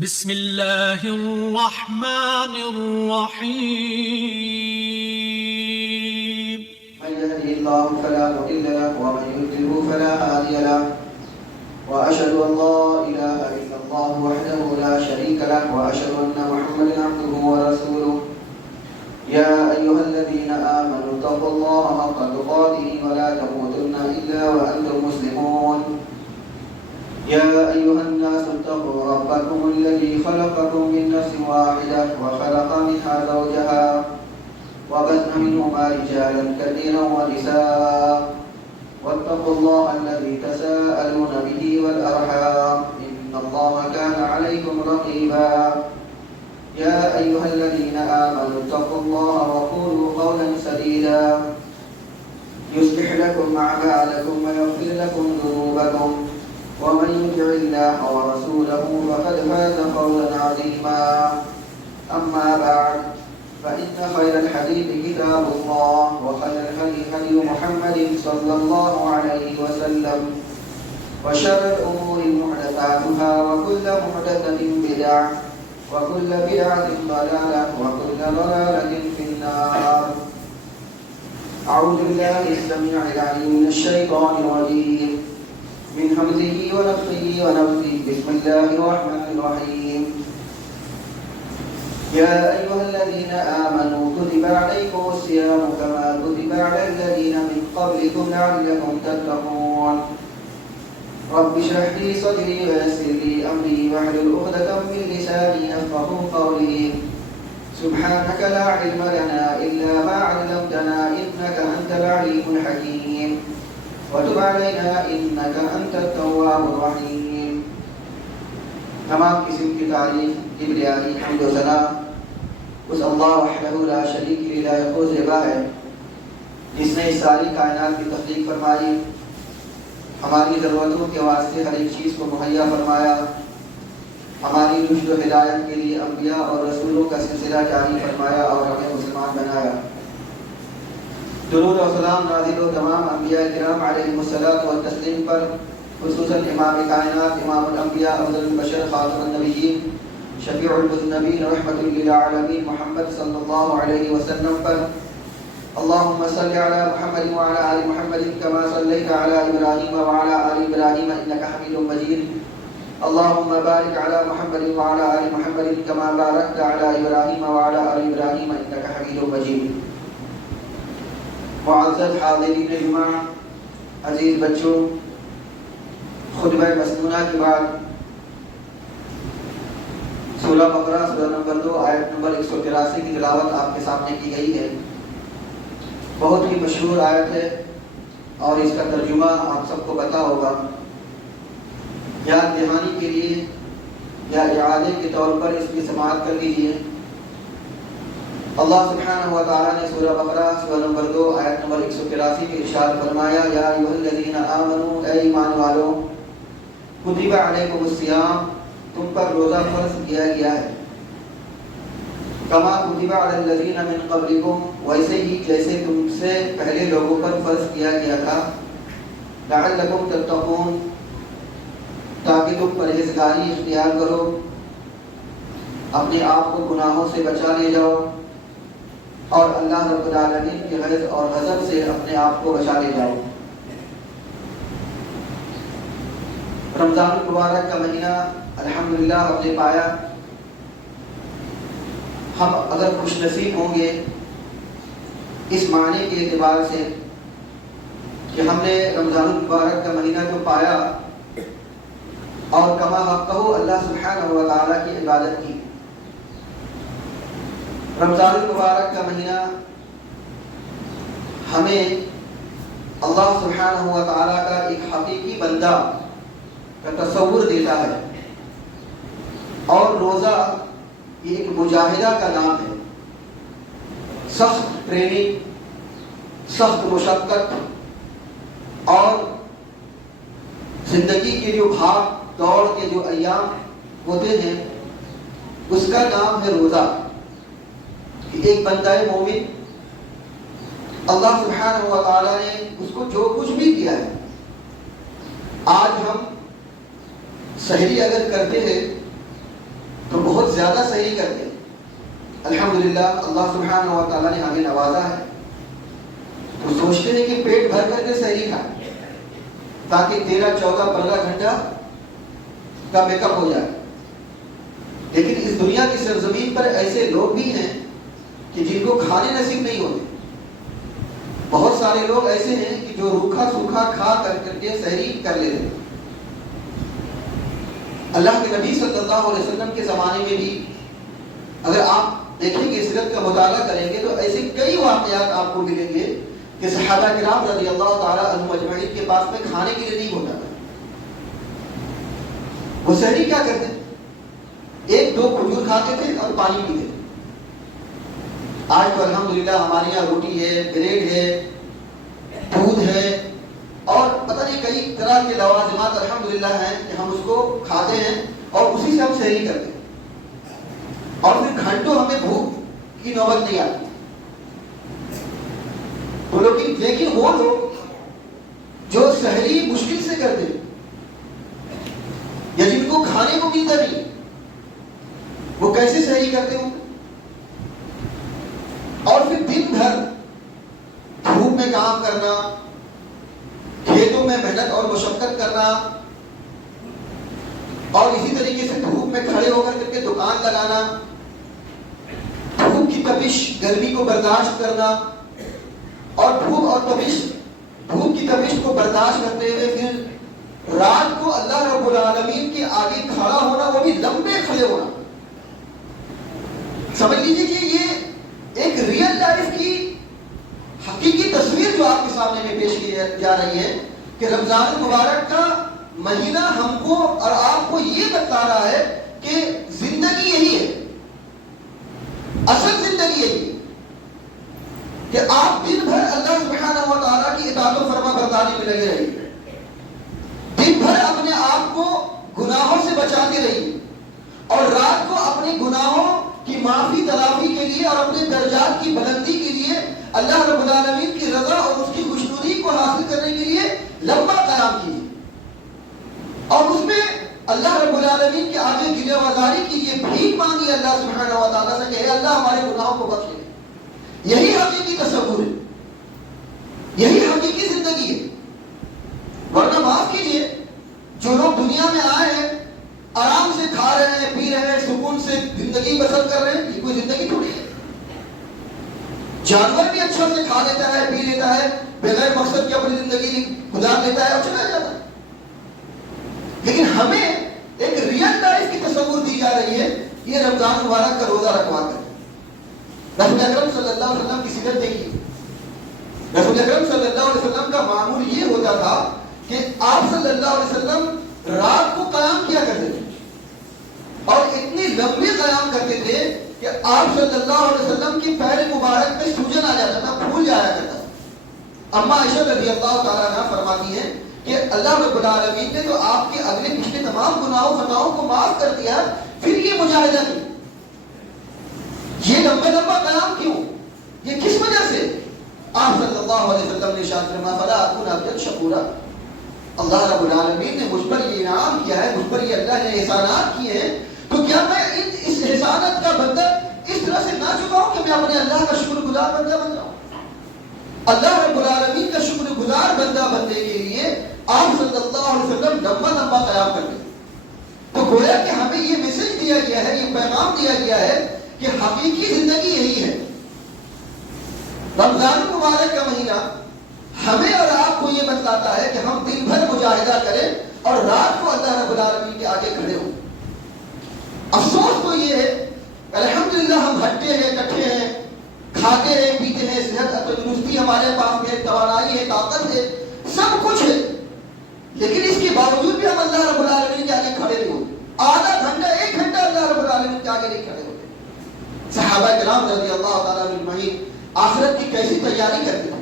بسم الله الرحمن الرحيم. من يهده الله فلا مضل له ومن يضلل فلا هادي له وأشهد أن لا إله إلا الله وحده لا شريك له وأشهد أن محمدا عبده ورسوله. يا أيها الذين آمنوا اتقوا الله حق تقاته ولا تموتن إلا وأنتم مسلمون. يا أيها الناس اتقوا ربكم الذي خلقكم من نفس واحدة وخلق منها زوجها وبث منهما رجالا كثيرا ونساء واتقوا الله الذي تساءلون به والأرحام إن الله كان عليكم رقيبا. يا أيها الذين آمنوا اتقوا الله وقولوا قولا سديدا يصلح لكم أعمالكم ويغفر لكم ذنوبكم ومن يطع الله ورسوله فقد فاز فوزا عظيما. أما بعد فإن خير الحديث كتاب الله وخير الهدي هدي محمد صلى الله عليه وسلم وشر الأمور محدثاتها وكل محدثة بدعة وكل بدعة ضلالة وكل ضلالة في النار. أعوذ بالله السميع العليم من الشيطان الرجيم من همزه ونفخه ونفثه. بسم الله الرحمن الرحيم. يا أيها الذين آمنوا كتب عليكم الصيام كما كتب على الذين من قبلكم لعلكم تتقون. رب اشرح لي صدري ويسر لي أمري واحلل عقدة من لساني يفقهوا قولي. سبحانك لا علم لنا إلا ما علمتنا إنك أنت العليم الحكيم وتب علينا إنك أنت التواب الرحيم. تمام قسم کی تعریف کبریائی حمد و ثنا اس اللہ وحدہ لا شریک له لائق و زیبا ہے جس نے اس ساری کائنات کی تخلیق فرمائی، ہماری ضرورتوں کے واسطے ہر ایک چیز کو مہیا فرمایا، ہماری رشد و ہدایت کے لیے انبیاء اور رسولوں کا سلسلہ جاری فرمایا اور ہمیں مسلمان بنایا۔ درود و سلام نازل و تمام انبیاء کرام علیہم الصلاۃ والتسلیم پر، خصوصاً امام کائنات امام الانبیاء افضل البشر خاتم النبیین شفیع المذنبین رحمۃ للعالمین محمد صلی اللہ علیہ وسلم پر۔ اللهم صل على محمد وعلى آل محمد كما صليت على إبراهيم وعلى آل إبراهيم إنك حميد مجيد. اللهم بارك على محمد وعلى آل محمد كما باركت على إبراهيم وعلى آل إبراهيم إنك حميد مجيد. معزز حاضرین جمعہ، عزیز بچوں، خطبہ مسنونہ کے بعد سورہ بقرہ سورہ نمبر 2 آیت نمبر 183 کی تلاوت آپ کے سامنے کی گئی ہے۔ بہت ہی مشہور آیت ہے اور اس کا ترجمہ آپ سب کو پتہ ہوگا۔ یاد دہانی کے لیے یا اعادے کے طور پر اس کی سماعت کر لیجیے۔ اللہ سبحانہ و تعالیٰ نے سورہ بقرہ سورہ نمبر 2 آیت نمبر 183 میں ارشاد فرمایا، یا ایھا الذین آمنوا، اے ایمان والو، کتب علیکم الصیام، تم پر روزہ فرض کیا گیا ہے، کما کتب علی الذین من قبلکم، ویسے ہی جیسے تم سے پہلے لوگوں پر فرض کیا گیا تھا، لعلکم تتقون، تاکہ تم پرہیزگاری اختیار کرو، اپنے آپ کو گناہوں سے بچا لے جاؤ اور اللہ رب العالمین کے غضب اور غضب سے اپنے آپ کو بچا لے جاؤ۔ رمضان المبارک کا مہینہ الحمدللہ ہم نے پایا۔ ہم اگر خوش نصیب ہوں گے اس معنی کے اعتبار سے کہ ہم نے رمضان المبارک کا مہینہ تو پایا اور کما حقہ اللہ سبحانہ و تعالیٰ کی عبادت کی۔ رمضان المبارک کا مہینہ ہمیں اللہ سبحانہ و تعالیٰ کا ایک حقیقی بندہ کا تصور دیتا ہے، اور روزہ یہ ایک مجاہدہ کا نام ہے۔ سخت ٹریننگ، سخت مشقت اور زندگی کے جو بھاگ دوڑ کے جو ایام ہوتے ہیں اس کا نام ہے روزہ۔ ایک بندہ مومن اللہ سبحانہ و تعالیٰ نے اس کو جو کچھ بھی کیا ہے، آج ہم سحری اگر کرتے ہیں زیادہ سحری کرتے ہیں. الحمدللہ اللہ سبحانہ و تعالیٰ نے ہمیں نوازا ہے. تو سوچتے ہیں کہ پیٹ بھر کر کے سحری کھائیں تاکہ 13-14-15 گھنٹہ کا میک اپ ہو جائے. لیکن اس دنیا کی سرزمین پر ایسے لوگ بھی ہیں کہ جن کو کھانے نصیب نہیں ہوتے. بہت سارے لوگ ایسے ہیں کہ جو روکھا سوکھا کھا کر کے سحری کر لیتے ہیں. اللہ کے نبی صلی اللہ علیہ وسلم کے زمانے میں بھی اگر آپ دیکھیں گے، سیرت کا مطالعہ کریں گے تو ایسے کئی واقعات آپ کو ملیں گے کہ صحابہ کرام رضی اللہ تعالی عنہم اجمعین کے پاس میں کھانے کے لیے نہیں ہوتا تھا. وہ سحری کیا کرتے تھے؟ 1-2 کھجور کھاتے تھے اور پانی پیتے تھے. آج تو الحمدللہ ہمارے یہاں روٹی ہے، بریڈ ہے، دودھ ہے اور پتہ نہیں کئی طرح کے لوازمات الحمدللہ ہیں کہ ہم اس کو کھاتے ہیں اور اسی سے ہم سحری کرتے ہیں اور پھر گھنٹوں ہمیں بھوک کی نوبت نہیں آتی. تو لیکن وہ لوگ جو سحری مشکل سے کرتے ہیں یا جن کو کھانے کو ملتا نہیں، وہ کیسے سحری کرتے ہوں؟ اور پھر دن بھر دھوپ میں کام کرنا، کھیتوں میں محنت اور مشقت کرنا اور اسی طریقے سے دھوپ میں کھڑے ہو کر کے دکان لگانا، دھوپ کی تپش گرمی کو برداشت کرنا اور دھوپ کی تپش کو برداشت کرتے ہوئے پھر رات کو اللہ رب العالمین کے آگے کھڑا ہونا، وہ بھی لمبے کھڑے ہونا. سمجھ لیجیے کہ یہ ایک ریئل لائف کی حقیقی تصویر جو آپ کے سامنے میں پیش کی جا رہی ہے کہ رمضان المبارک کا مہینہ ہم کو اور آپ کو یہ بتا رہا ہے کہ زندگی یہی ہے، اصل زندگی یہی ہے کہ آپ دن بھر اللہ سبحانہ و تعالیٰ کی اطاعت و فرما برداری میں لگے رہیے، دن بھر اپنے آپ کو گناہوں سے بچاتے رہیے اور رات کو اپنے گناہوں کی معافی تلافی کے لیے اور اپنے درجات کی بلندی کے لیے اللہ رب العالمین کی رضا اور اس کی خوشنودی کو حاصل کرنے کے لیے لمبا قیام کیجیے اور اس میں اللہ رب العالمین کے آگے گلے وزاری کیجیے، بھیک مانگیے اللہ سبحانہ و تعالیٰ سے کہ اے اللہ ہمارے گناہوں کو بخش لے. یہی حقیقی تصور ہے، یہی حقیقی زندگی ہے. ورنہ معاف کیجیے، جو لوگ دنیا میں آئے ہیں آرام سے کھا رہے ہیں، پی رہے ہیں، سکون سے زندگی بسر کر رہے ہیں، یہ کوئی زندگی تھوڑی ہے. جانور بھی اچھا سے کھا لیتا ہے، پی لیتا ہے، بغیر مقصد کی اپنی زندگی گزار لیتا ہے اور چلا جاتا ہے. لیکن ہمیں ایک ریئل لائف کی تصور دی جا رہی ہے. یہ رمضان مبارک کا روزہ رکھوا کر رسول اکرم صلی اللہ علیہ وسلم کی سیرت دیکھیے. رسول اکرم صلی اللہ علیہ وسلم کا معمول یہ ہوتا تھا کہ آپ صلی اللہ علیہ وسلم رات کو قیام کیا کرتے تھے اور اتنی لمبی قیام کرتے تھے کہ آپ صلی اللہ علیہ وسلم کی پیر مبارک میں سوجن آ جاتا تھا، پھول جایا کرتا تھا. اما عائشہ رضی اللہ تعالیٰ عنہا فرماتی ہیں کہ اللہ رب العالمین نے تو آپ کے اگلے پچھلے تمام گناہوں خطاؤں کو معاف کر دیا، پھر یہ مجاہدہ کی، یہ لمبا لمبا قیام کیوں، یہ کس وجہ سے؟ آپ صلی اللہ علیہ وسلم نے ارشاد فرمایا فلا اکون عبدا شکورا. اللہ رب العالمین نے مجھ پر یہ انعام کیا ہے، مجھ پر یہ اللہ نے احسانات کیے ہیں، تو کیا میں اس احسانات کا بدلہ اس طرح سے نہ چکاؤں کہ میں اپنے اللہ کا شکر گزار بندہ بن جاؤں؟ اللہ رب العالمین کا شکر گزار بندہ بننے کے لیے آپ صلی اللہ علیہ وسلم لمبا لمبا قیام کرتے ہیں. تو گویا کہ ہمیں یہ میسج دیا گیا ہے، یہ پیغام دیا گیا ہے کہ حقیقی زندگی یہی ہے. رمضان المبارک کا مہینہ ہمیں اور آپ کو یہ بتلاتا ہے کہ ہم دن بھر مجاہدہ کریں اور رات کو اللہ رب العالمین کے آگے کھڑے ہوں. افسوس تو یہ ہے الحمدللہ ہم ہٹے ہیں، کٹھے ہیں، کھاتے ہیں، پیتے ہیں، صحت تندرستی ہمارے پاس میں، توانائی ہے، طاقت ہے، سب کچھ ہے، لیکن اس کے باوجود بھی ہم اللہ رب العالمین کے آگے کھڑے نہیں ہوتے. آدھا گھنٹہ 1 گھنٹہ اللہ رب العالمین کے آگے نہیں کھڑے ہوتے. صحابہ کرام رضی اللہ تعالیٰ عنہم آخرت کی کیسی تیاری کرتے تھے،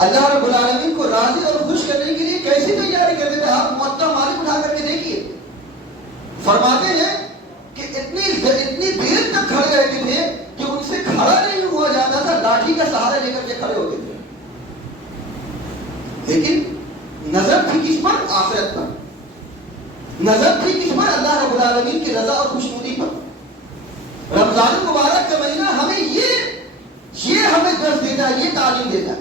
اللہ رب العالمین کو راضی اور خوش کرنے کے لیے کیسی تیاری کرتے تھے. آپ موطا مالک اٹھا کر کے دیکھیے، فرماتے ہیں کہ اتنی دیر تک کھڑے رہتے تھے کہ ان سے کھڑا نہیں ہوا جاتا تھا، لاٹھی کا سہارا لے کر کے کھڑے ہوتے تھے. لیکن نظر تھی کس پر؟ آخرت پر. نظر تھی کس پر؟ اللہ رب العالمین کی رضا اور خوشنودی پر۔ رمضان المبارک کا مہینہ ہمیں یہ ہمیں درس دیتا ہے، یہ تعلیم دیتا ہے۔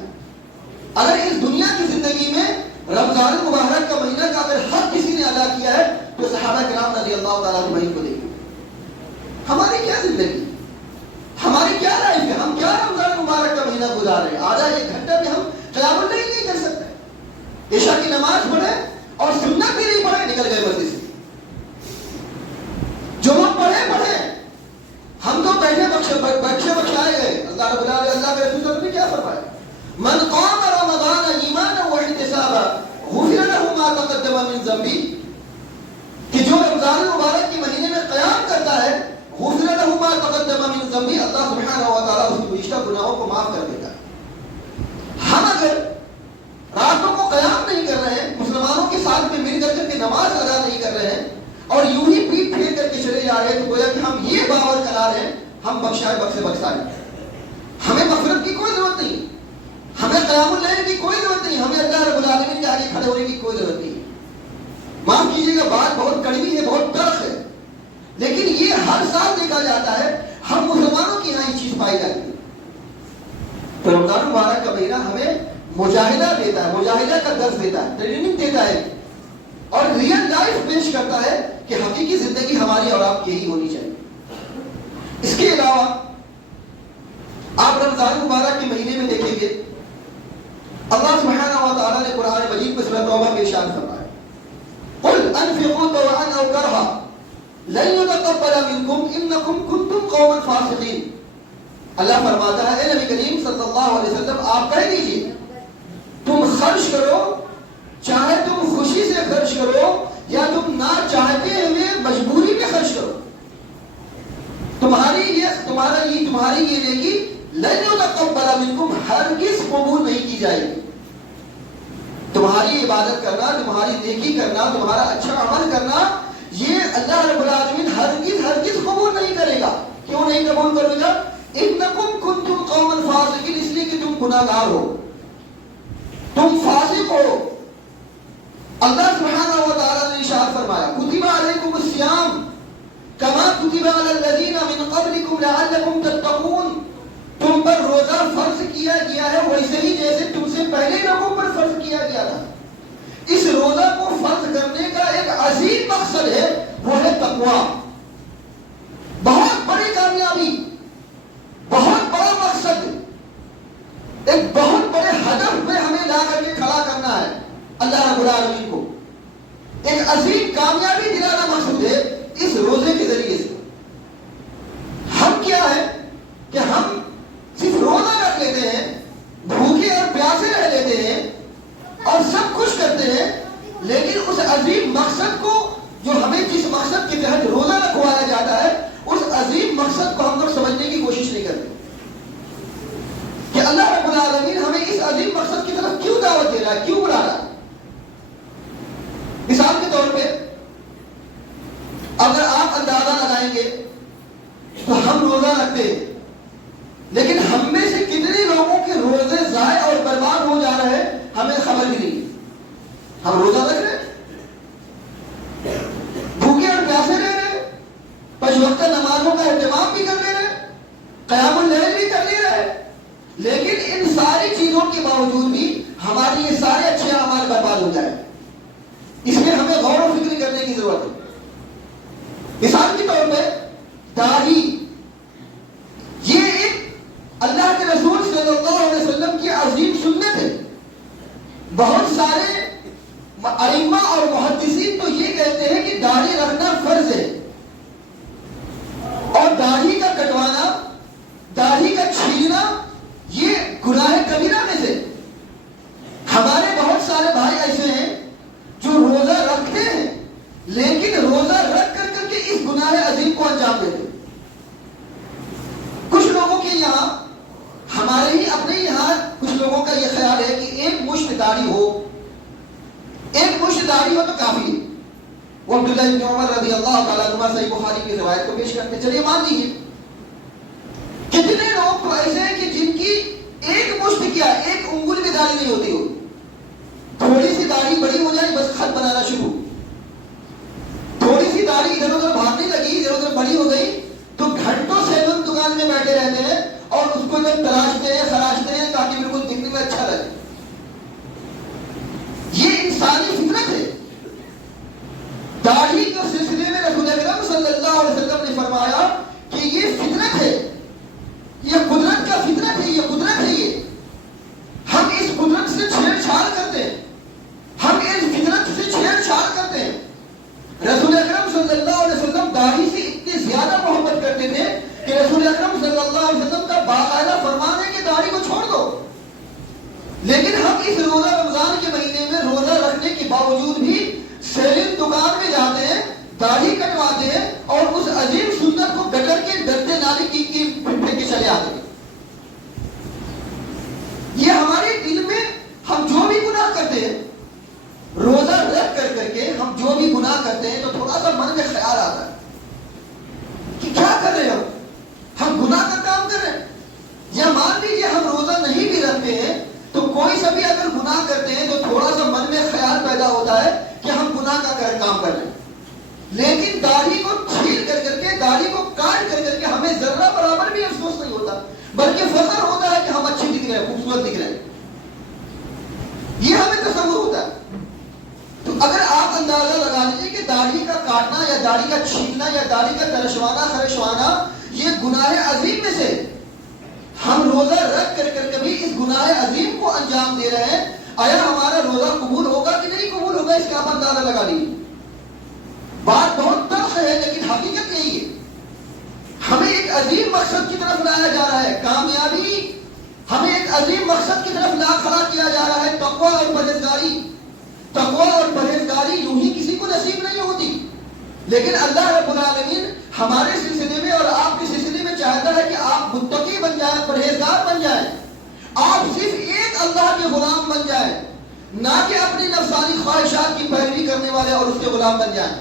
اگر اس دنیا کی زندگی میں رمضان المبارک کا مہینہ کا اگر حق کسی نے ادا کیا ہے تو صحابہ کرام رضی اللہ تعالیٰ عنہ کو دیکھیں۔ ہماری کیا زندگی، ہماری کیا لائف ہے، ہم کیا رمضان مبارک کا مہینہ گزار رہے ہیں؟ آدھا ایک گھنٹہ بھی ہم قیام اللیل نہیں کر سکتے، عشاء کی نماز پڑھے اور سنت بھی نہیں پڑھے، نکل گئے مسجد سے۔ جو لوگ پڑھے ہم تو بیٹھے بخشائے گئے۔ اللہ رب العالمین، اللہ کے رسول صلی اللہ علیہ وسلم نے کیا فرمایا؟ من قام رمضان ایمانا واحتسابا غفر له ما تقدم من ذنبه، کہ جو رمضان مبارک کے مہینے میں قیام کرتا ہے، غفر له ما تقدم من ذنبه، اللہ سبحانہ و تعالیٰ اس کے گزشتہ گناہوں کو معاف کر دیتا ہے۔ ہم اگر راتوں کو قیام نہیں کر رہے ہیں، مسلمانوں کے ساتھ میں مل کر کے نماز ادا نہیں کر رہے ہیں اور یوں ہی پیٹ پھیر کر کے چلے جا رہے ہیں، تو گویا کہ ہم یہ باور کرا رہے ہیں ہم بخشائے۔ ہمیں مغفرت کی کوئی ضرورت نہیں، ہمیں قیام اللیل کی کوئی ضرورت نہیں، ہمیں اللہ رب العالمین کے آگے کھڑے ہونے کی کوئی ضرورت نہیں۔ معاف کیجیے گا، بات بہت کڑوی ہے، بہت تلخ ہے، لیکن یہ ہر سال دیکھا جاتا ہے، ہم مسلمانوں کی یہاں یہ چیز پائی جاتی ہے۔ تو رمضان مبارک کا مہینہ ہمیں مجاہدہ دیتا ہے، مجاہدہ کا درس دیتا ہے، ٹریننگ دیتا ہے اور ریئل لائف پیش کرتا ہے کہ حقیقی زندگی ہماری اور آپ کی یہی ہونی چاہیے۔ اس کے علاوہ آپ رمضان مبارک کے مہینے میں دیکھیں گے اللہ سبحانہ و تعالیٰ نے قرآن مجید میں سورۃ توبہ میں ارشاد فرمایا، قل انفقوا طوعا او کرها لن يتقبل منكم انكم كنتم قوما فاسقين۔ اللہ فرماتا ہے، اے نبی کریم صلی اللہ علیہ وسلم آپ کہہ دیجیے تم خرچ کرو، چاہے تم خوشی سے خرچ کرو یا تم نہ چاہتے ہوئے مجبوری میں خرچ کرو، تمہاری یہ نیکی لن يتقبل منکم، ہرگز قبول نہیں کی جائے گی۔ تمہاری عبادت کرنا، تمہاری نیکی کرنا، تمہارا اچھا عمل کرنا، یہ اللہ رب العالمین ہرگز قبول نہیں کرے گا۔ کیوں نہیں قبول کرے گا؟ انکم کنتم قوما فاسقین، اس لیے کہ تم گناہگار ہو، تم فاسق ہو۔ اللہ سبحانہ و تعالیٰ نے ارشاد فرمایا، کتب علیکم الصیام کما کتب علی الذین من قبلکم لعلکم تتقون، تم پر روزہ فرض کیا گیا ہے ویسے ہی جیسے تم سے پہلے لوگوں پر فرض کیا گیا تھا۔ اس روزہ کو فرض کرنے کا ایک عظیم مقصد ہے، وہ ہے تقویٰ۔ بہت بڑی کامیابی، بہت بڑا مقصد، ایک بہت بڑے ہدف میں ہمیں لا کر کے کھڑا کرنا ہے اللہ رب العالمین کو۔ ایک عظیم کامیابی دلانا مقصود ہے اس روزے کے ذریعے سے۔ ہم کیا ہے کہ ہم صرف روزہ رکھ لیتے ہیں، بھوکے اور پیاسے رہ لیتے ہیں اور سب کچھ کرتے ہیں، لیکن اس عظیم مقصد کو، جو ہمیں جس مقصد کے تحت روزہ رکھوایا جاتا ہے، اس عظیم مقصد کو ہم لوگ سمجھنے کی کوشش نہیں کرتے کہ اللہ رب العالمین ہمیں اس عظیم مقصد کی طرف کیوں دعوت دے رہا ہے، کیوں بلا رہا ہے۔ مثال کے طور پہ اگر آپ اندازہ لگائیں گے تو ہم روزہ رکھتے ہیں، لیکن ہم میں سے کتنے لوگوں کے روزے ضائع اور برباد ہو جا رہے ہیں ہمیں خبر بھی نہیں۔ ہم روزہ رکھ رہے ہیں، بھوکے اور پیاسے رہ رہے ہیں، پنج وقت نمازوں کا اہتمام بھی کر لے رہے ہیں، قیام اللیل بھی کر لے رہے ہیں، لیکن ان ساری چیزوں کے باوجود بھی ہماری یہ سارے اچھے اعمال برباد ہو جائیں۔ اس میں ہمیں غور و فکر کرنے کی ضرورت ہے۔ مثال کے طور پہ داڑھی، یہ ایک اللہ کے رسول صلی اللہ علیہ وسلم کی عظیم سنت ہے۔ بہت سارے ائمہ اور محدثین تو یہ کہتے ہیں کہ داڑھی رکھنا فرض ہے، اور داڑھی کا کٹوانا، داڑھی کا چھیلنا یہ گناہ کبیرہ میں سے۔ ہمارے بہت سارے بھائی ایسے ہیں جو روزہ رکھتے ہیں لیکن روزہ رکھ کر کے اس گناہ عظیم کو انجام دیتے۔ کچھ لوگوں کے یہاں، ہمارے ہی اپنے یہاں کچھ لوگوں کا یہ خیال ہے کہ ایک مشت داڑھی ہو تو کافی ہے۔ وہ عبداللہ بن عمر رضی اللہ تعالیٰ عنہ صحیح بخاری کی روایت کو پیش کرتے، چلیے مان لیجیے کتنے لوگ تو ایسے ہیں کہ جن کی ایک مشت کیا، ایک انگل میں داڑھی نہیں ہوتی ہو، تھوڑی سی داڑھی بڑی ہو جائے بس خط بنانا شروع، کی داڑھی ادھر ادھر بھاگنے لگی، ادھر ادھر بڑی ہو گئی، تو گھنٹوں سے لوگ دکان میں بیٹھے رہتے ہیں اور اس کو جب تراشتے ہیں خراشتے ہیں تاکہ بالکل دکھنے میں اچھا لگے. یہ انسانی فطرت ہے. داڑھی کے سلسلے میں رسول اکرم صلی اللہ علیہ وسلم نے فرمایا کہ یہ فطرت ہے، یہ قدرت کا فطرت ہے، یہ قدرت ہے. یہ ہم اس قدرت سے چھیڑ چھاڑ کرتے ہیں، ہم اس فطرت سے چھیڑ چھاڑ کرتے ہیں. رسول اکرم صلی اللہ علیہ وسلم داڑھی سے اتنی زیادہ محبت کرتے تھے کہ رسول اکرم صلی اللہ علیہ وسلم کا باقاعدہ فرمان ہے کہ داڑھی کو چھوڑ دو. لیکن ہم اس روزہ رمضان کے مہینے میں روزہ رکھنے کے باوجود بھی سیلون دکان میں جاتے ہیں، داڑھی کٹواتے ہیں اور اس عظیم سنت کو گٹر کے ڈرتے نالی کی پھینک کے چلے آتے ہیں. یہ ہمارے دل میں ہم جو بھی گناہ کرتے ہیں، روزہ رکھ کر کے ہم جو بھی گناہ کرتے ہیں تو تھوڑا سا من میں خیال آتا ہے کہ کیا کر رہے ہم گناہ کا کام کر رہے ہیں. یا مان لیجیے ہم روزہ نہیں بھی رکھتے ہیں تو کوئی سا بھی اگر گناہ کرتے ہیں تو تھوڑا سا من میں خیال پیدا ہوتا ہے کہ ہم گناہ کا کام کر رہے ہیں. لیکن داڑھی کو چھیل کر کے داڑھی کو کاٹ کر کے ہمیں ذرہ برابر بھی افسوس نہیں ہوتا، بلکہ فخر ہوتا ہے کہ ہم اچھے دکھ رہے ہیں، خوبصورت دکھ رہے ہیں. یہ ہمیں تصور ہوتا ہے. تو اگر آپ اندازہ لگا لیجیے کہ داڑھی کا کاٹنا یا داڑھی کا چھیلنا یا داڑھی کا ترشوانا خرشوانا یہ گناہ عظیم میں سے، ہم روزہ رکھ کر کبھی اس گناہ عظیم کو انجام دے رہے ہیں. آیا ہمارا روزہ قبول ہوگا کہ نہیں قبول ہوگا، اس کا آپ اندازہ لگا لیجیے. بات بہت تلخ ہے لیکن حقیقت یہی ہے. ہمیں ایک عظیم مقصد کی طرف لایا جا رہا ہے، کامیابی. ہمیں ایک عظیم مقصد کی طرف لا کھڑا کیا جا رہا ہے، تقویٰ اور پرہیزگاری. تقویٰ اور پرہیزگاری یوں ہی کسی کو نصیب نہیں ہوتی، لیکن اللہ رب العالمین ہمارے سلسلے میں اور آپ کے سلسلے میں چاہتا ہے کہ آپ متقی بن جائیں، پرہیزگار بن جائیں. آپ صرف ایک اللہ کے غلام بن جائیں، نہ کہ اپنی نفسانی خواہشات کی پیروی کرنے والے اور اس کے غلام بن جائیں.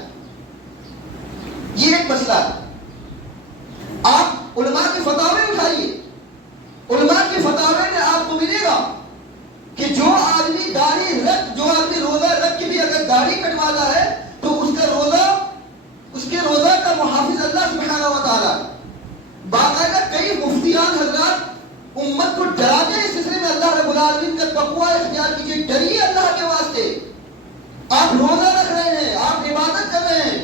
یہ ایک مسئلہ ہے. آپ علماء کے فتاوے اٹھائیے، علماء کے فتاوے میں آپ کو ملے گا کہ جو آدمی روزہ رکھ کے بھی اگر داڑھی کٹواتا ہے تو اس کے روزہ کا محافظ اللہ سبحانہ و تعالیٰ. باقاعدہ کئی مفتیان حضرات امت کو ڈراتے ہیں اس سلسلے میں اللہ رب العالمین کا تقویٰ اختیار کیجیے، ڈریے اللہ کے واسطے. آپ روزہ رکھ رہے ہیں، آپ عبادت کر رہے ہیں.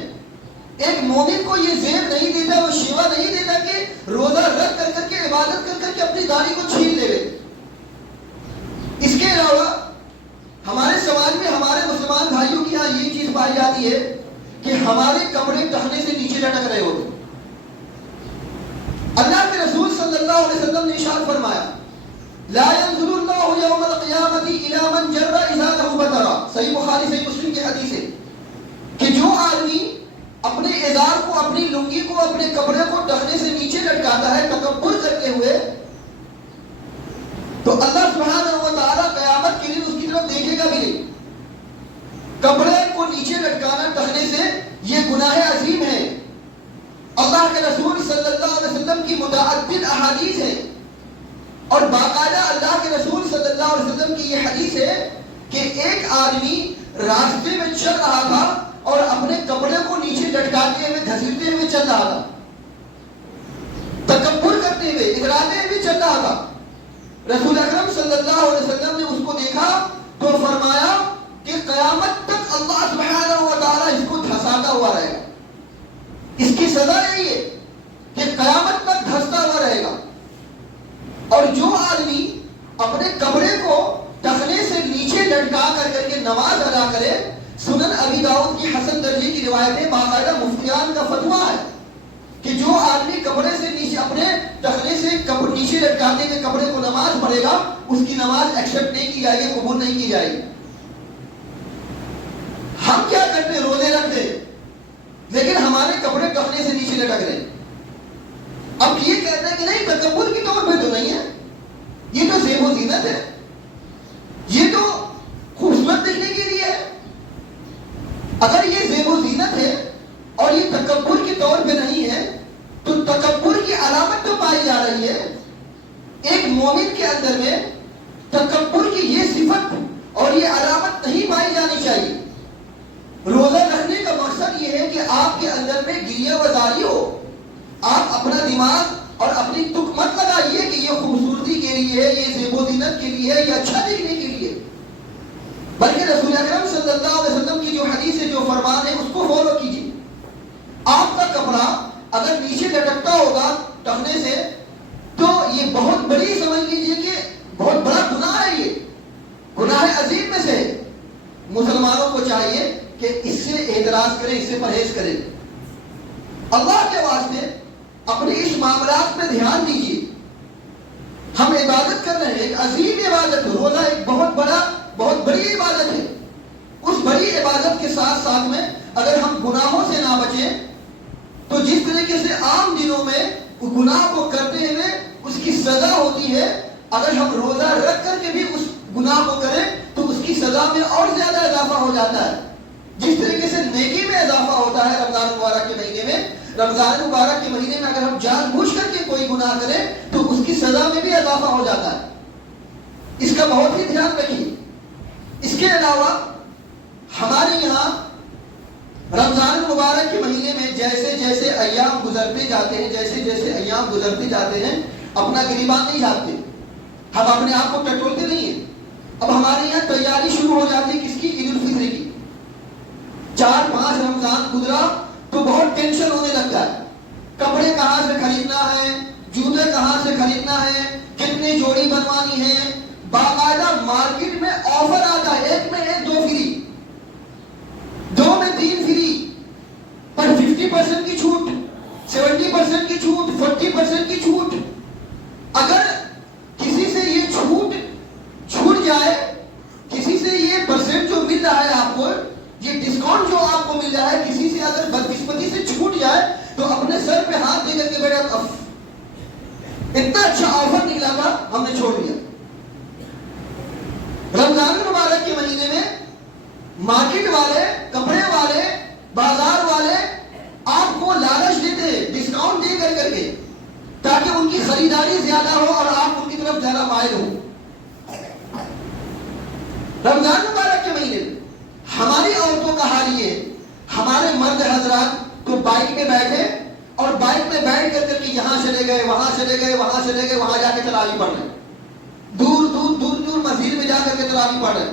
ایک مومن کو یہ زیب نہیں دیتا، وہ شیوا نہیں دیتا کہ روزہ رکھ کر کے عبادت کر کے اپنی داڑھی کو چھین لے. اس کے علاوہ ہمارے سماج میں ہمارے مسلمان بھائیوں کی یہاں یہ چیز پائی جاتی ہے کہ ہمارے کپڑے ٹخنے سے نیچے لٹک رہے ہوتے. اللہ کے رسول صلی اللہ علیہ وسلم نے ارشاد فرمایا لا ينظر الله يوم القيامة الى من جر ازاره بترا. صحیح بخاری صحیح مسلم کی حدیث ہے کہ جو آدمی اپنے ازار کو، اپنی لنگی کو، اپنے کپڑے کو ٹخنے سے نیچے لٹکاتا ہے تکبر کرتے ہوئے، تو اللہ سبحانہ و تعالیٰ قیامت کے دن اس کی طرف دیکھے گا بھی نہیں. کپڑے کو نیچے لٹکانا ٹخنے سے یہ گناہ عظیم ہے. اللہ کے رسول صلی اللہ علیہ وسلم کی متعدد احادیث ہیں اور باقاعدہ اللہ کے رسول صلی اللہ علیہ وسلم کی یہ حدیث ہے کہ ایک آدمی راستے میں چل رہا تھا اور اپنے کپڑے کو نیچے لٹکاتے ہوئے گھسیٹتے ہوئے چل رہا تھا، تکبر کرتے ہوئے اتراتے ہوئے چل رہا تھا. رسول اکرم صلی اللہ علیہ وسلم نے اس کو دیکھا تو فرمایا کہ قیامت تک اللہ سبحانہ و تعالیٰ اس کو دھساتا ہوا رہے گا. اس کی سزا یہی ہے کہ قیامت تک دھستا ہوا رہے گا. اور جو آدمی اپنے کپڑے کو ٹخنے سے نیچے لٹکا کر کے نماز ادا کرے، سنن ابی داؤد کی حسن درجے کی روایت ہے، باقاعدہ مفتیان کا فتویٰ ہے کہ جو آدمی کپڑے سے نیچے اپنے ٹخنے سے نیچے لٹکاتے ہوئے کپڑے کو نماز پڑھے گا، اس کی نماز ایکسپٹ نہیں کی جائے گی، قبول نہیں کی جائے گی. ہم کیا کرتے ہیں؟ روزے رکھتے لیکن ہمارے کپڑے ٹخنے سے نیچے لٹک رہے. اب یہ کہتے ہیں کہ نہیں تکبر کی طور پہ تو نہیں ہے، یہ تو زیب و زینت ہے، یہ تو خوبصورت دکھنے کے لیے ہے. اگر یہ زیب و زینت ہے اور یہ تکبر کے طور پہ نہیں ہے تو تکبر کی علامت تو پائی جا رہی ہے. ایک مومن کے اندر میں تکبر کی یہ صفت اور یہ علامت نہیں پائی جانی چاہیے. روزہ رکھنے کا مقصد یہ یہ ہے کہ آپ کے اندر میں گریہ وزاری ہو. آپ اپنا دماغ اور اپنی تک مت لگائیے کہ یہ خوبصورتی کے لیے ہے, یہ زیب و زینت کے لیے ہے, یہ اچھا دیکھنے کے لیے, بلکہ رسول اکرم صلی اللہ علیہ وسلم کی جو حدیث ہے, جو فرمان ہے, اس کو فالو کیجیے. آپ کا کپڑا اگر نیچے لٹکتا ہوگا ٹخنے سے تو یہ بہت بڑی سمجھ لیجیے کہ بہت بڑا گناہ ہے, یہ گناہ عظیم میں سے ہے. مسلمانوں کو چاہیے کہ اس سے اعتراض کریں, اس سے پرہیز کریں. اللہ کے واسطے اپنے اس معاملات میں دھیان دیجیے. ہم عبادت کر رہے ہیں, ایک عظیم عبادت ہے روزہ, ایک بہت بڑی عبادت ہے. اس بڑی عبادت کے ساتھ ساتھ میں اگر ہم گناہوں سے نہ بچیں تو جس طریقے سے عام دنوں میں گناہ کو کرتے ہوئے اس کی سزا ہوتی ہے, اگر ہم روزہ رکھ کر کے بھی اس گناہ کو کریں تو اس کی سزا میں اور زیادہ اضافہ ہو جاتا ہے. جس طریقے سے نیکی میں اضافہ ہوتا ہے رمضان مبارک کے مہینے میں, رمضان مبارک کے مہینے میں اگر ہم جان بوجھ کر کے کوئی گناہ کریں تو اس کی سزا میں بھی اضافہ ہو جاتا ہے. اس کا بہت ہی دھیان رکھیے. اس کے علاوہ ہمارے یہاں رمضان مبارک کے مہینے میں جیسے جیسے ایام گزرتے جاتے ہیں اپنا گریبان نہیں جھانکتے, ہم اپنے آپ کو ٹٹولتے نہیں ہیں. اب ہمارے یہاں تیاری شروع ہو جاتی ہے کس کی؟ عید الفطر کی. 4-5 رمضان گزرا تو بہت ٹینشن ہونے لگتا ہے. کپڑے کہاں سے خریدنا ہے, جوتے کہاں سے خریدنا ہے, کتنی جوڑی بنوانی ہے. باقاعدہ مارکیٹ میں آفر آتا ہے, 1 میں 1 2 فری, 2 میں 3 فری, پر 50% کی چھوٹ, 70% کی چھوٹ, 40% کی چھوٹ. اگر کسی سے یہ چھوٹ جائے, کسی سے یہ پرسنٹ جو مل رہا ہے آپ کو, یہ ڈسکاؤنٹ جو آپ کو مل رہا ہے, کسی سے اگر بدقسمتی سے چھوٹ جائے تو اپنے سر پہ ہاتھ دے کر کے بیٹھا, اتنا اچھا آفر نکلا تھا ہم نے چھوڑ دیا. رمضان مبارک کے مہینے میں مارکیٹ والے, کپڑے والے, بازار والے آپ کو لالچ دیتے ہیں ڈسکاؤنٹ دے کر کے, تاکہ ان کی خریداری زیادہ ہو اور آپ ان کی طرف زیادہ مائل ہو. رمضان مبارک کے مہینے میں ہماری عورتوں کا حال یہ ہے, ہمارے مرد حضرات تو بائک میں بیٹھے اور بائک میں بیٹھ کر کے یہاں چلے گئے, وہاں چلے گئے, وہاں جا کے تراویح پڑھ رہے, دور مسجد میں جا کر کے تراویح پڑھ رہے.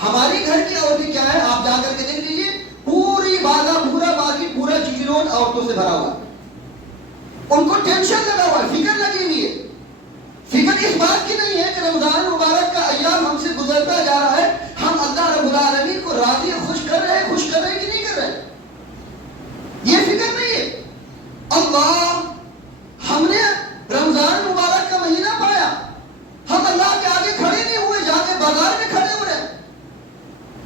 ہماری گھر کی عورتیں کیا ہے, آپ جا کر کے دیکھ لیجیے, پوری بازار, پورا مارکیٹ, پورا چیز روڈ عورتوں سے بھرا ہوا. ان کو ٹینشن لگا ہوا ہے, فکر لگی ہوئی ہے. فکر اس بات کی نہیں ہے کہ رمضان مبارک کا ایام ہم سے گزرتا جا رہا ہے, ہم اللہ رب العالمین کو راضی خوش کر رہے ہیں کہ نہیں کر رہے, یہ فکر نہیں ہے. اللہ, ہم نے رمضان مبارک کا مہینہ پایا, ہم اللہ کے آگے کھڑے نہیں ہوئے, جا کے بازار میں کھڑے ہو رہے ہیں,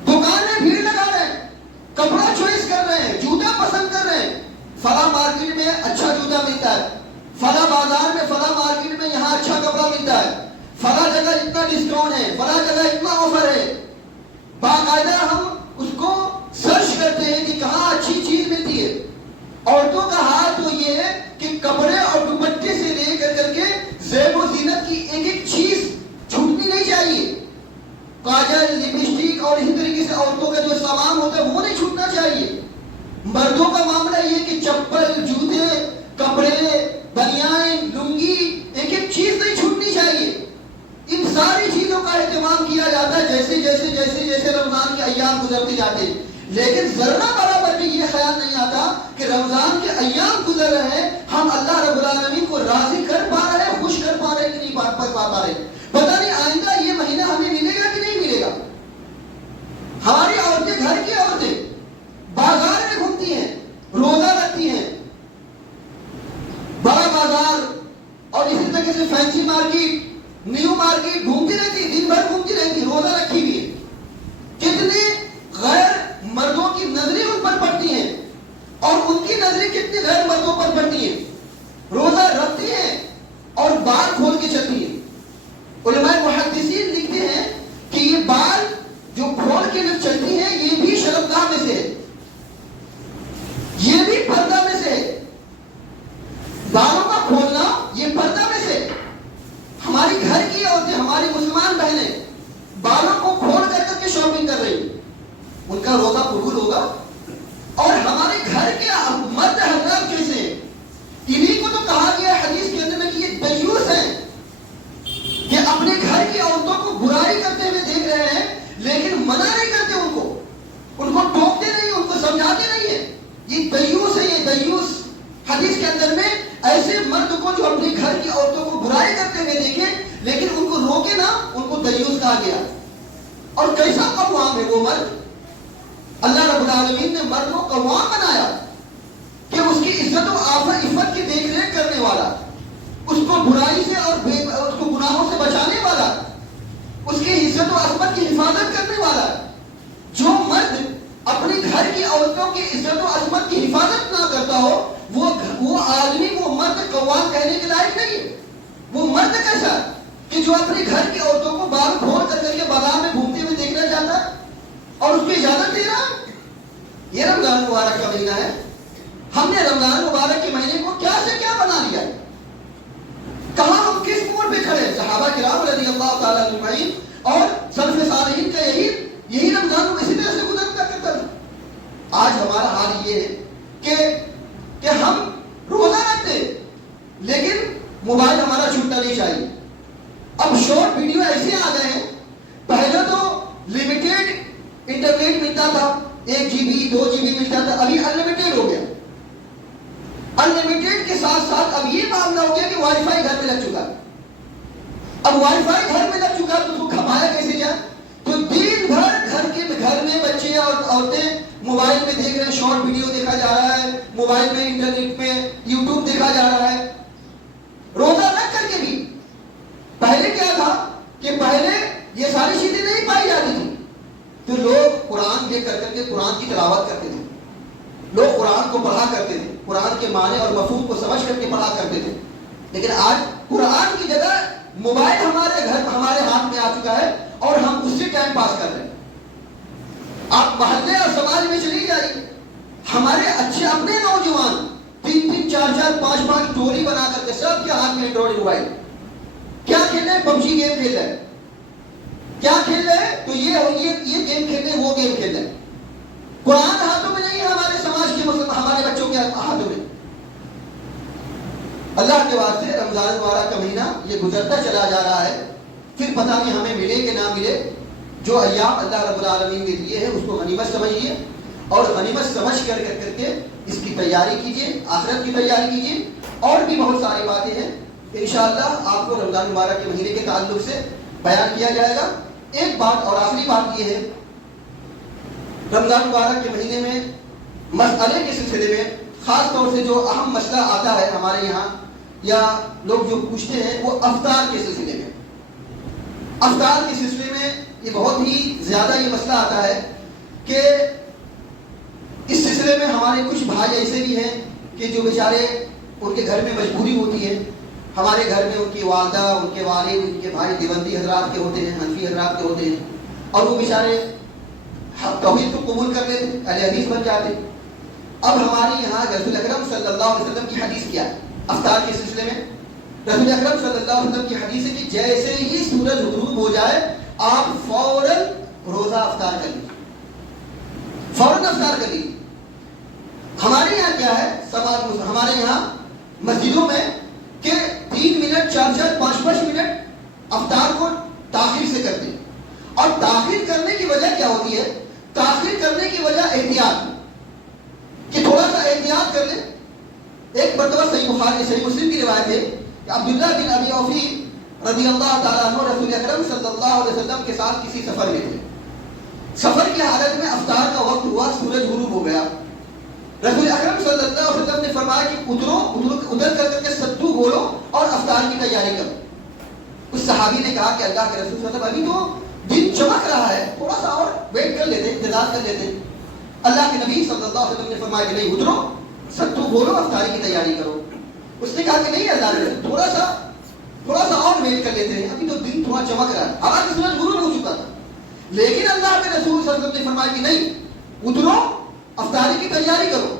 دکان میں بھیڑ لگا رہے ہیں, کپڑا چوائس کر رہے ہیں, جوتا پسند کر رہے ہیں. فلاں مارکیٹ میں اچھا جوتا ملتا ہے, فلاں بازار میں, فلاں مارکیٹ میں یہاں اچھا کپڑا ملتا ہے, فلاں جگہ اتنا ڈسکاؤنٹ ہے, فلاں جگہ اتنا آفر ہے. باقاعدہ ہم اس کو سرچ کرتے ہیں کہ کہاں اچھی چیز ملتی ہے. عورتوں کا حال تو یہ ہے کہ کپڑے اور دوپٹے سے لے کر کے زیب و زینت کی ایک ایک چیز چھوٹنی نہیں چاہیے. کاجل, لپسٹک اور اسی طریقے سے عورتوں کا جو سامان ہوتا ہے وہ نہیں چھوٹنا چاہیے. مردوں کا معاملہ یہ کہ چپل, جوتے, کپڑے, بنیان, لنگی, ایک ایک چیز نہیں چھوٹنی چاہیے. ان ساری چیزوں کا اہتمام کیا جاتا ہے جیسے رمضان کے ایام گزرتے جاتے ہیں. لیکن ذرہ برابر بھی یہ خیال نہیں آتا کہ رمضان کے ایام گزر رہے ہیں, ہم اللہ رب العالمین کو راضی کر پا رہے ہیں, خوش کر پا رہے ہیں کہ نہیں پا رہے. پتہ نہیں آئندہ یہ مہینہ ہمیں ملے گا کہ نہیں ملے گا. ہماری عورتیں, گھر کی عورتیں بازار میں گھومتی ہیں, روزہ رکھتی ہیں, بڑا بازار اور اسی طریقے سے فینسی مارکیٹ, نیو مارکیٹ گھومتی رہتی, دن بھر گھومتی رہتی, روزہ رکھی ہوئی ہے. کتنے غیر مردوں کی نظریں ان پر پڑتی ہیں اور ان کی نظریں کتنے غیر مردوں پر پڑتی ہیں. روزہ رکھتی ہیں اور بال کھول کے چلتی ہیں. علماء محدثین لکھتے ہیں کہ یہ بال جو کھول کے جو چلتی ہیں یہ بھی شرمگاہ میں سے ہے, یہ بھی پردہ میں سے ہے. بالوں کا کھولنا یہ پردہ میں سے. ہماری گھر کی عورتیں, ہماری مسلمان بہنیں بالوں کو کہا گیا. اور کیسا قوام ہے وہ مرد؟ اللہ رب العالمین نے مرد کو قوام بنایا کہ اس کی عزت و عفت کی دیکھ ریکھ کرنے والا، اس کو برائی سے اور اس کو گناہوں سے بچانے والا، اس کی عزت و عصمت کی حفاظت کرنے والا. جو مرد اپنی گھر کی عورتوں کی عزت و عصمت کی حفاظت نہ کرتا ہو وہ آدمی، وہ مرد قوام کہنے کے لائق نہیں. وہ مرد کیسا کہ جو اپنے گھر کی عورتوں کو بال کھول کر کے بازار میں گھومتے ہوئے دیکھنا چاہتا ہے اور اس کو اجازت دے رہا ہے. یہ رمضان مبارک کا مہینہ ہے. ہم نے رمضان مبارک کے مہینے کو کیا سے کیا بنا لیا ہے؟ کہاں ہم کس موڑ پہ کھڑے ہیں؟ صحابہ کرام رضی اللہ تعالیٰ عنہم اور سلف صالحین کا یہی رمضان کو اسی طرح سے گزرتا کرتا تھا. آج ہمارا حال یہ ہے کہ ہم روزہ رکھتے لیکن موبائل ہمارا چھوٹنا نہیں چاہیے. اب شارٹ ویڈیو ایسے آ گئے ہیں. پہلے تو لمیٹیڈ انٹرنیٹ ملتا تھا، 1 GB 2 GB ملتا تھا، ابھی انلمیٹیڈ ہو گیا. انلمیٹیڈ کے ساتھ ساتھ اب یہ معاملہ ہو گیا کہ وائی فائی گھر میں لگ چکا. اب وائی فائی گھر میں لگ چکا تو اس کو کھپایا کیسے جائے؟ تو دن بھر گھر میں بچے اور عورتیں موبائل میں دیکھ رہے ہیں، شارٹ ویڈیو دیکھا جا رہا ہے، موبائل میں انٹرنیٹ پہ یوٹیوب دیکھا جا رہا ہے. روزہ رکھ کر کے بھی پہلے کیا تھا کہ پہلے یہ ساری چیزیں نہیں پائی جاتی تھی. تو لوگ قرآن دیکھ کر کے قرآن کی تلاوت کرتے تھے، لوگ قرآن کو پڑھا کرتے تھے، قرآن کے معنی اور مفہوم کو سمجھ کر کے پڑھا کرتے تھے. لیکن آج قرآن کی جگہ موبائل ہمارے ہاتھ میں آ چکا ہے اور ہم اس سے ٹائم پاس کر رہے ہیں. آپ محلے اور سماج میں چلی جائیے، ہمارے اچھے اپنے نوجوان 3 4 5 5 ٹولی بنا کر کے سب کے ہاتھ میں اینڈرائڈ موبائل. کیا کھیل رہے ہیں؟ پبجی گیم کھیل رہے ہیں. کیا کھیل رہے ہیں؟ تو یہ گیم کھیل رہے ہیں، وہ گیم کھیل رہے ہیں. قرآن ہاتھوں میں نہیں ہے ہمارے سماج کے ہمارے بچوں کے ہاتھوں میں. اللہ کے واسطے رمضان مبارک کا مہینہ یہ گزرتا چلا جا رہا ہے، پھر پتہ نہیں ہمیں ملے کہ نہ ملے. جو ایام اللہ رب العالمین نے دیے ہیں اس کو غنیمت سمجھیے اور غنیمت سمجھ کر کے اس کی تیاری کیجیے، آخرت کی تیاری کیجیے. اور بھی بہت ساری باتیں ہیں انشاءاللہ آپ کو رمضان مبارک کے مہینے کے تعلق سے بیان کیا جائے گا. ایک بات اور آخری بات یہ ہے، رمضان مبارک کے مہینے میں مسئلے کے سلسلے میں خاص طور سے جو اہم مسئلہ آتا ہے ہمارے یہاں یا لوگ جو پوچھتے ہیں وہ افطار کے سلسلے میں. افطار کے سلسلے میں یہ بہت ہی زیادہ یہ مسئلہ آتا ہے کہ اس سلسلے میں ہمارے کچھ بھائی ایسے بھی ہیں کہ جو بیچارے ان کے گھر میں مجبوری ہوتی ہے. ہمارے گھر میں ان کی والدہ، ان کے والد، ان کے بھائی دیوبندی حضرات کے ہوتے ہیں، حنفی حضرات کے ہوتے ہیں اور وہ بیچارے توحید کو قبول کر لیتے، اہل حدیث بن جاتے. اب ہمارے یہاں رسول اکرم صلی اللہ علیہ وسلم کی حدیث کیا ہے افطار کے سلسلے میں؟ رسول اکرم صلی اللہ علیہ وسلم کی حدیث ہے کہ جیسے ہی سورج غروب ہو جائے آپ فوراً روزہ افطار کر لیجیے، فوراً افطار کر لیجیے. ہمارے یہاں کیا ہے، ہمارے یہاں مسجدوں میں کہ 3 منٹ 4 5 5 منٹ افطار کو تاخیر سے کرتے ہیں. اور تاخیر کرنے کی وجہ کیا ہوتی ہے؟ تاخیر کرنے کی وجہ احتیاط کہ تھوڑا سا احتیاط کر لیں. ایک مرتبہ صحیح مسلم کی روایت ہے کہ عبداللہ بن ابی اوفی رضی اللہ تعالیٰ عنہ رسول اکرم صلی اللہ علیہ وسلم کے ساتھ کسی سفر میں تھے. سفر کی حالت میں افطار کا وقت ہوا، سورج غروب ہو گیا. رسول اکرم صلی اللہ علیہ وسلم نے فرمایا کہ ادھر کر کے ستو بولو اور افطار کی تیاری کرو. اس صحابی نے کہا کہ اللہ کے رسول صلی اللہ علیہ وسلم ابھی تو دن چمک رہا ہے، تھوڑا سا اور ویٹ کر لیتے، انتظار کر لیتے. اللہ کے نبی صلی اللہ علیہ وسلم نے فرمایا کہ نہیں، ادھرو ستو بولو، افطاری کی تیاری کرو. اس نے کہا کہ نہیں اللہ کے رسول، تھوڑا سا اور ویٹ کر لیتے ہیں، ابھی تو دن تھوڑا چمک رہا ہے. حالانکہ سورج غروب ہو چکا تھا، لیکن اللہ کے رسول صلی اللہ علیہ وسلم نے فرمایا کہ نہیں، ادھرو افطاری کی تیاری کرو.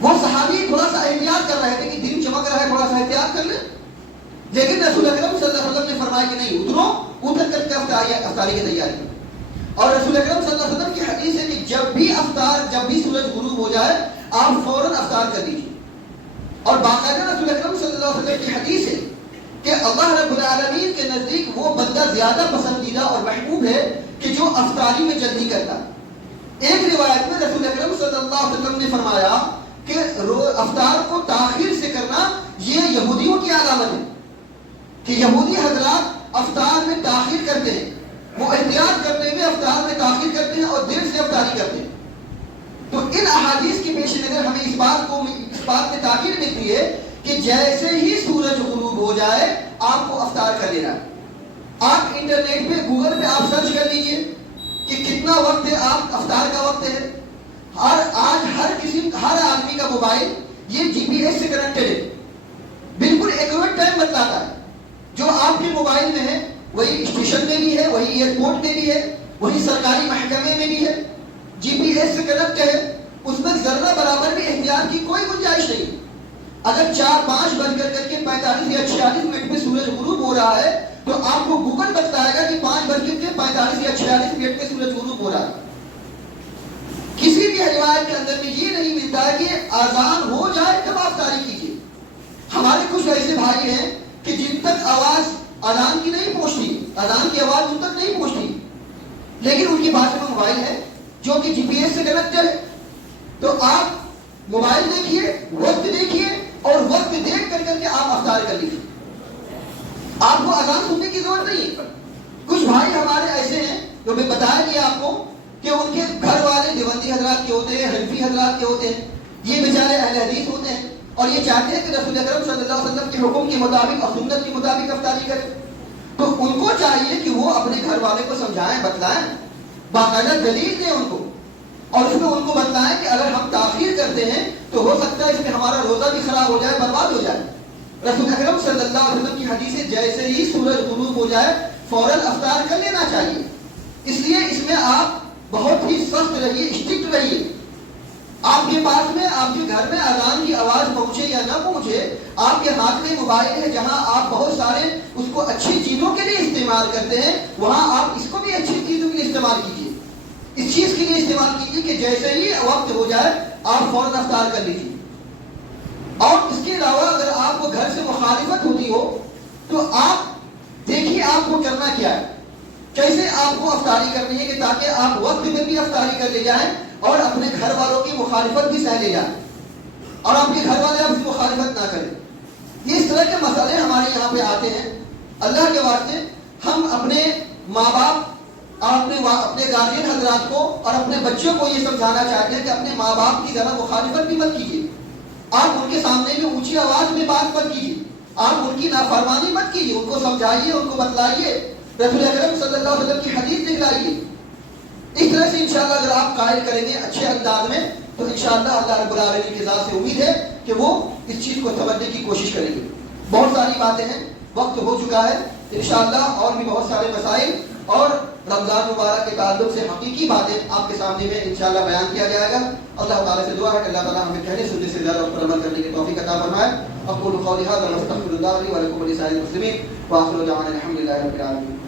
وہ صحابی تھوڑا سا احتیاط کر رہے تھے کہ دن چمک رہا ہے، تھوڑا سا احتیاط کر لیں. لیکن رسول اکرم صلی اللہ علیہ وسلم نے فرمایا کہ نہیں، ادھر کر کے افطاری کی تیاری کرو. اور رسول اکرم صلی اللہ علیہ وسلم کی حدیث ہے کہ جب بھی سورج غروب ہو جائے آپ فوراً افطار کر دیجیے. اور باقاعدہ رسول اکرم صلی اللہ علیہ وسلم کی حدیث ہے کہ اللہ رب العالمین کے نزدیک وہ بندہ زیادہ پسندیدہ اور محبوب ہے کہ جو افطاری میں جلدی کرتا. ایک روایت میں رسول اکرم صلی اللہ علیہ وسلم نے فرمایا کہ افطار کو تاخیر سے کرنا یہ یہودیوں کی علامت ہے کہ یہودی حضرات افطار میں تاخیر کرتے ہیں، وہ احتیاط کرتے ہوئے افطار میں تاخیر کرتے ہیں اور دیر سے افطاری کرتے ہیں۔ تو ان احادیث کی پیش نظر ہمیں اس بات میں تاکید ملتی ہے کہ جیسے ہی سورج غروب ہو جائے آپ کو افطار کر لینا ہے۔ آپ انٹرنیٹ پہ گوگل پہ آپ سرچ کر لیجئے کہ کتنا وقت ہے، آپ افطار کا وقت ہے۔ آج ہر آدمی کا موبائل یہ جی پی ایس سے کنیکٹڈ ہے، بالکل ایکوریٹ ٹائم بتلاتا ہے۔ جو آپ کے موبائل میں ہے وہی اسٹیشن میں بھی ہے، وہی ایئرپورٹ میں بھی ہے، وہی سرکاری محکمے میں بھی ہے، جی پی ایس سے کنیکٹ ہے، اس میں ذرہ برابر بھی احتیاط کی کوئی گنجائش نہیں۔ اگر 4-5 بج کر کے 45 یا 46 منٹ پہ سورج غروب ہو رہا ہے تو آپ کو گوگل بتائے گا کہ 5 بج کے 45 یا 46 منٹ پہ سورج غروب ہو رہا ہے۔ کسی بھی روایت کے اندر میں یہ نہیں ملتا ہے کہ اذان ہو جائے تب آپ افطاری کیجیے۔ ہمارے کچھ ایسے بھائی ہیں کہ جن تک آواز اذان کی نہیں پہنچتی، اذان کی آواز ان تک نہیں پہنچتی، لیکن ان کے پاس میں موبائل ہے جو کہ جی پی ایس سے کنیکٹڈ ہے۔ تو آپ موبائل دیکھیے، وقت دیکھیے اور وقت دیکھ کر کے آپ افطار کر لیجیے۔ آپ کو اذان سننے کی ضرورت نہیں ہے۔ کچھ بھائی ہمارے ایسے ہیں جو میں بتایا گیا آپ کو کہ ان کے گھر والے دیوبندی حضرات کے ہوتے ہیں، حنفی حضرات کے ہوتے ہیں، یہ بیچارے اہل حدیث ہوتے ہیں اور یہ چاہتے ہیں کہ رسول اکرم صلی اللہ علیہ وسلم کے حکم کے مطابق اور سنت کے مطابق افطاری کریں۔ تو ان کو چاہیے کہ وہ اپنے گھر والے کو سمجھائیں، بتلائیں، باقاعدہ دلیل دیں ان کو، اور اس میں ان کو بتلائیں کہ اگر ہم تاخیر کرتے ہیں تو ہو سکتا ہے اس میں ہمارا روزہ بھی خراب ہو جائے، برباد ہو جائے۔ رسول اکرم صلی اللہ علیہ وسلم کی حدیث ہے جیسے ہی سورج غروب ہو جائے فوراً افطار کر لینا چاہیے۔ اس لیے اس میں آپ بہت ہی سخت رہیے، اسٹرکٹ رہیے۔ آپ کے پاس میں، آپ کے گھر میں اذان کی آواز پہنچے یا نہ پہنچے، آپ کے ہاتھ میں موبائل ہے جہاں آپ بہت سارے اس کو اچھی چیزوں کے لیے استعمال کرتے ہیں، وہاں آپ اس کو بھی اچھی چیزوں کے لیے استعمال کیجیے۔ اس چیز کے لیے استعمال کیجیے کہ جیسے ہی وقت ہو جائے آپ فوراً افطار کر لیجیے۔ اور اس کے علاوہ اگر آپ کو گھر سے مخالفت ہوتی ہو تو آپ دیکھیے آپ کو کرنا کیا ہے، کیسے آپ کو افطاری کرنی ہے کہ تاکہ آپ وقت میں بھی افطاری کر لے جائیں اور اپنے گھر والوں کی مخالفت بھی سہ لے جائیں اور آپ کے گھر والے آپ سے مخالفت نہ کریں۔ یہ اس طرح کے مسئلے ہمارے یہاں پہ آتے ہیں۔ اللہ کے واسطے ہم اپنے ماں باپ اور اپنے گارجین حضرات کو اور اپنے بچوں کو یہ سمجھانا چاہتے ہیں کہ اپنے ماں باپ کی ذرا مخالفت بھی مت کیجیے۔ آپ ان کے سامنے میں اونچی آواز میں بات مت کیجیے، آپ ان کی نافرمانی مت کیجیے، ان کو سمجھائیے، ان کو بتلائیے، رسول اکرم صلی اللہ علیہ وسلم کی حدیث دکھلائیے۔ اس طرح سے انشاءاللہ اگر آپ قائل کریں گے اچھے انداز میں تو انشاءاللہ اللہ رب العالمین کی ذات سے امید ہے کہ وہ اس چیز کو سمجھنے کی کوشش کریں گے۔ بہت ساری باتیں ہیں، وقت ہو چکا ہے، انشاءاللہ اور بھی بہت سارے مسائل اور رمضان مبارک کے تعلق سے حقیقی باتیں آپ کے سامنے میں انشاءاللہ بیان کیا جائے گا۔ اللہ تعالیٰ سے دعا ہے کہ اللہ تعالیٰ ہمیں کہنے سننے سے زیادہ پر عمل کرنے کی توفیق عطا فرمائے۔ اقول قولی ھذا واستغفر اللہ لی ولکم ولسائر المسلمین وآخر دعوانا الحمد للہ رب العالمین۔